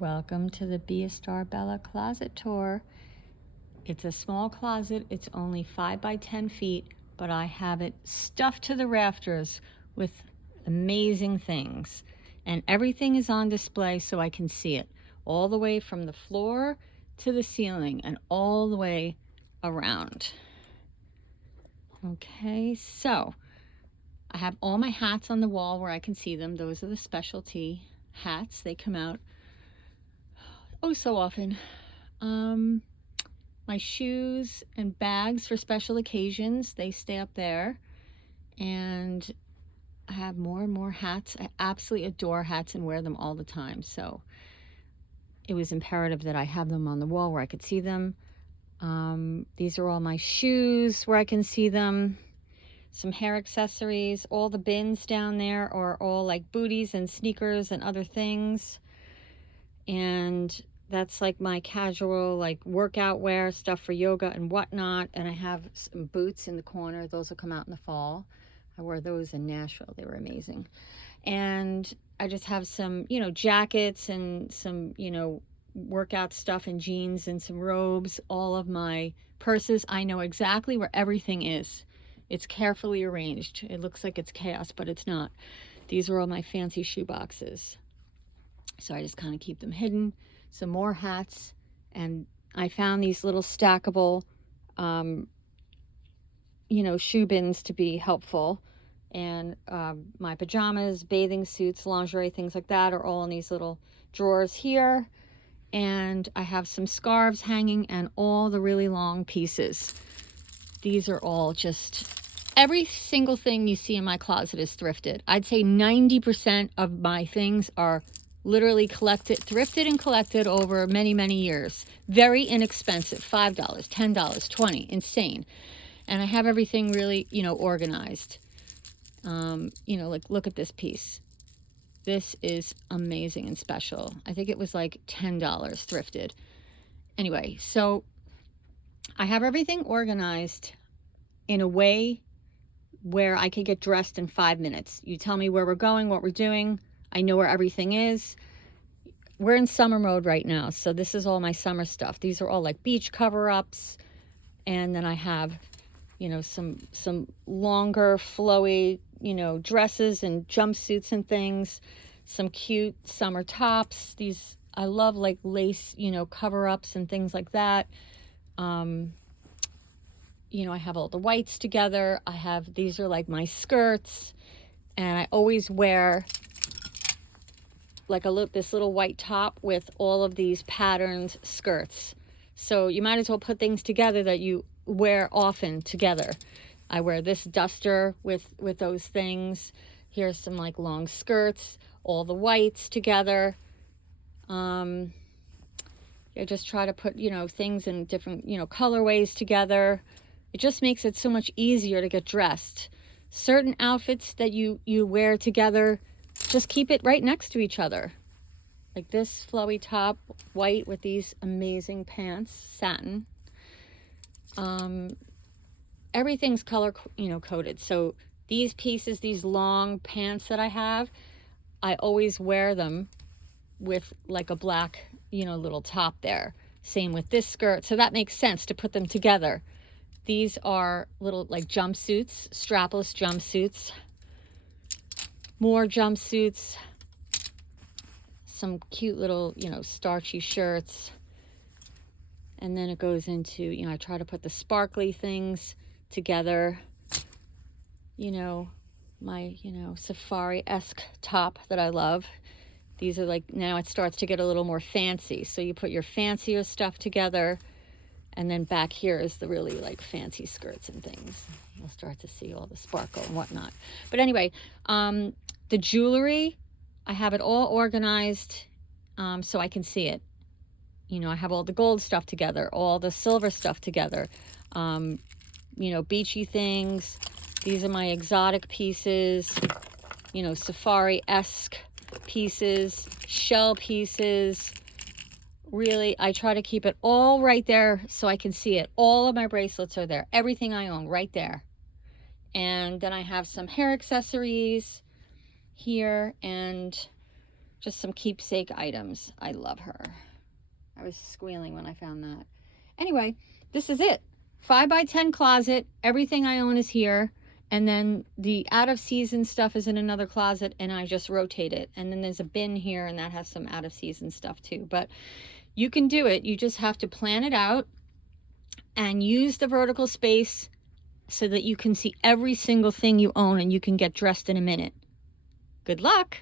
Welcome to the Be a Star Bella closet tour. It's a small closet. It's only 5 by 10 feet, but I have it stuffed to the rafters with amazing things. And everything is on display so I can see it, all the way from the floor to the ceiling and all the way around. Okay, so I have all my hats on the wall where I can see them. Those are the specialty hats. They come out so often. My shoes and bags for special occasions, they stay up there. And I have more and more hats. I absolutely adore hats and wear them all the time. So it was imperative that I have them on the wall where I could see them. These are all my shoes where I can see them. Some hair accessories. All the bins down there are all like booties and sneakers and other things. And that's like my casual, like workout wear stuff for yoga and whatnot. And I have some boots in the corner. Those will come out in the fall. I wore those in Nashville. They were amazing. And I just have some, jackets and some, workout stuff and jeans and some robes. All of my purses. I know exactly where everything is. It's carefully arranged. It looks like it's chaos, but it's not. These are all my fancy shoe boxes. So I just kind of keep them hidden. Some more hats. And I found these little stackable, shoe bins to be helpful. And my pajamas, bathing suits, lingerie, things like that are all in these little drawers here. And I have some scarves hanging and all the really long pieces. These are all just, every single thing you see in my closet is thrifted. I'd say 90% of my things are literally thrifted and collected over many, many years. Very inexpensive, $5, $10, $20, insane. And I have everything really, organized. Like look at this piece. This is amazing and special. I think it was like $10 thrifted. Anyway, so I have everything organized in a way where I could get dressed in 5 minutes. You tell me where we're going, what we're doing. I know where everything is. We're in summer mode right now, so this is all my summer stuff. These are all like beach cover-ups. And then I have, some longer, flowy, dresses and jumpsuits and things. Some cute summer tops. These, I love like lace, cover-ups and things like that. I have all the whites together. These are like my skirts. And I always wear like this little white top with all of these patterned skirts. So you might as well put things together that you wear often together. I wear this duster with those things. Here's some like long skirts, all the whites together. I just try to put, things in different, colorways together. It just makes it so much easier to get dressed. Certain outfits that you wear together, just keep it right next to each other. Like this flowy top, white with these amazing pants, satin. Everything's color, coded. So these pieces, these long pants that I have, I always wear them with like a black, little top there. Same with this skirt. So that makes sense to put them together. These are little like jumpsuits, strapless jumpsuits. More jumpsuits. Some cute little, starchy shirts. And then it goes into, I try to put the sparkly things together. My, safari-esque top that I love. These are like, now it starts to get a little more fancy. So you put your fancier stuff together. And then back here is the really like fancy skirts and things. You'll start to see all the sparkle and whatnot. But anyway, the jewelry, I have it all organized so I can see it. I have all the gold stuff together, all the silver stuff together, beachy things. These are my exotic pieces, safari-esque pieces, shell pieces. Really, I try to keep it all right there so I can see it. All of my bracelets are there. Everything I own right there. And then I have some hair accessories here, and just some keepsake items. I love her. I was squealing when I found that. Anyway, this is it. 5x10 closet. Everything I own is here. And then the out of season stuff is in another closet, and I just rotate it. And then there's a bin here, and that has some out of season stuff too. But you can do it. You just have to plan it out and use the vertical space so that you can see every single thing you own and you can get dressed in a minute. Good luck.